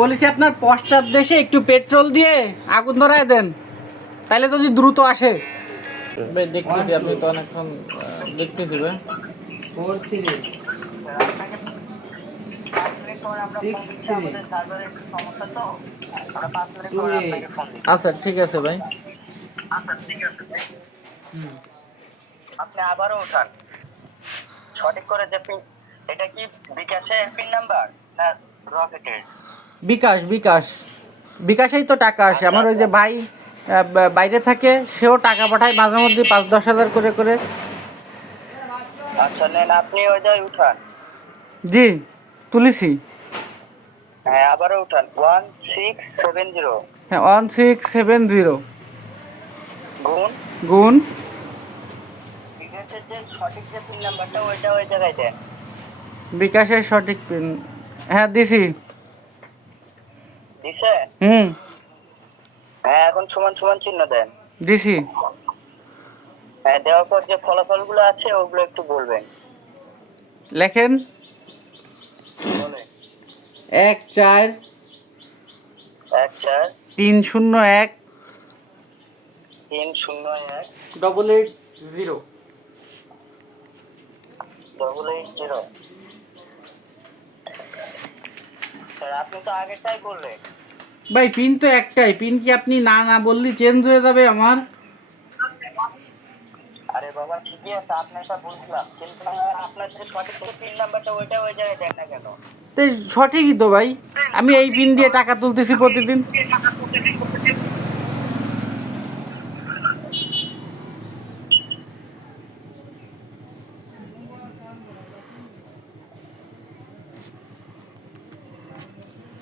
বলেছি আপনার পশ্চাৎ দেশে একটু পেট্রোল দিয়ে আগুন ধরায় দেন। তাহলে যদি দ্রুত আসে। ভাই দেখতেছি আপনি তো অনেকক্ষণ দেখতেছি ভাই। ফোর থ্রি আচ্ছা ঠিক আছে ভাই। আপনি আবারও উঠান। সঠিক করে যে পিন এটা কি বিকাশের পিন নাম্বার? না বিকাশ বিকাশ। বিকাশেই তো টাকা আসে। আমার ওই যে ভাই বাইরে থাকে সেও টাকা পাঠায় মাঝে মধ্যে পাঁচ দশ হাজার করে করে। আচ্ছা নেন আপনি ওই জায়গায় উঠান। জি তুলেছি। হ্যাঁ আবারও উঠান। One six seven zero. হ্যাঁ ওয়ান সিক্স সেভেন জিরো। গুণ। গুণ। বিকাশের যে সঠিক যে পিন নাম্বারটা ওইটা ওই জায়গায় দেন। বিকাশের সঠিক পিন হ্যাঁ দিছি। দিছে? হুম। হ্যাঁ এখন সমান সমান চিহ্ন দেন। দিছি। হ্যাঁ দেওয়ার পর যে ফলাফলগুলো আছে ওগুলো একটু বলবেন। লেখেন। এক চার। এক চার। তিন শূন্য এক। তিন শূন্য এক। Double eight zero double eight zero sir আপনি তো আগেরটাই বললেন। ভাই পিন তো একটাই। পিন কি আপনি না না বললি চেঞ্জ হয়ে যাবে আমার? আরে বাবা ঠিকই আছে আপনারটা বুঝলাম। কিন্তু আপনার সঠিক পিন নাম্বারটা ওইটা ওই জায়গায় দেন না কেন? তো সঠিকই তো ভাই। আমি এই পিন দিয়ে টাকা তুলতেছি প্রতিদিন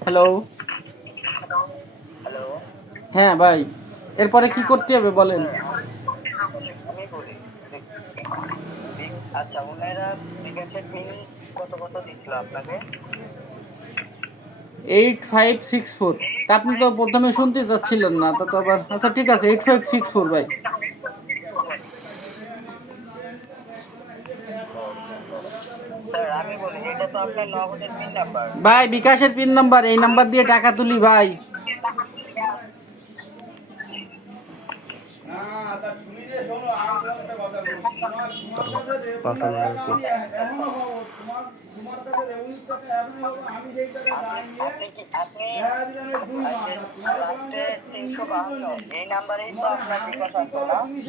হ্যালো হ্যাঁ ভাই। এরপরে কি করতে হবে, বলেন? আপনাকে এইট ফাইভ সিক্স ফোর আপনি তো প্রথমে শুনতে চাচ্ছিলেন না, তো আবার আচ্ছা ঠিক আছে এইট ফাইভ সিক্স ফোর ভাই স্যার আমি বলি এটা তো আপনার নগদের পিন নাম্বার ভাই বিকাশের পিন নাম্বার এই নাম্বার দিয়ে টাকা তুলি ভাই।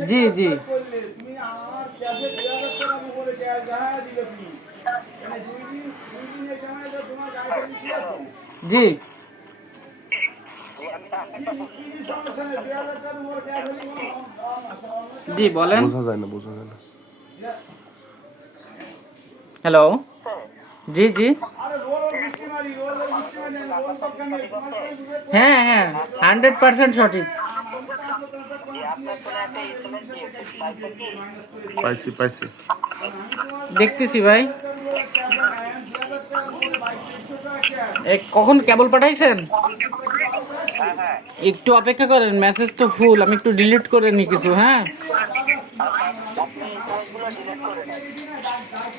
জি জি। জি। জি, বলেন। বোঝা যায় না বোঝা যায় না। হ্যালো। জি জি। হ্যাঁ হ্যাঁ হান্ড্রেড পার্সেন্ট সঠিক। পাইছি পাইছি। দেখতেছি ভাই। কখন কেবল পাঠাইছেন? হ্যাঁ একটু অপেক্ষা করেন মেসেজ তো ফুল আমি একটু ডিলিট করে নি কিছু হ্যাঁ?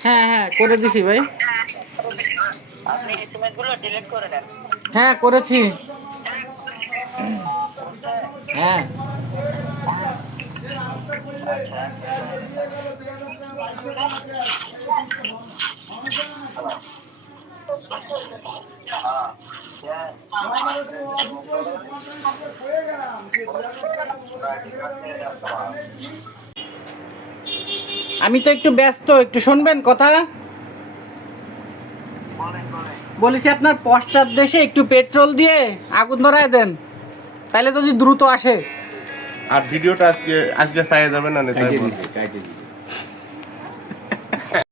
হ্যাঁ হ্যাঁ করে দিছি ভাই। হ্যাঁ করেছি। হ্যাঁ। আমি তো একটু ব্যস্ত একটু শুনবেন কথা? বলেছি আপনার পশ্চাৎ দেশে একটু পেট্রোল দিয়ে আগুন ধরায় দেন তাহলে যদি দ্রুত আসে। আর ভিডিওটা আজকে আজকে পাইয়ে যাবেন না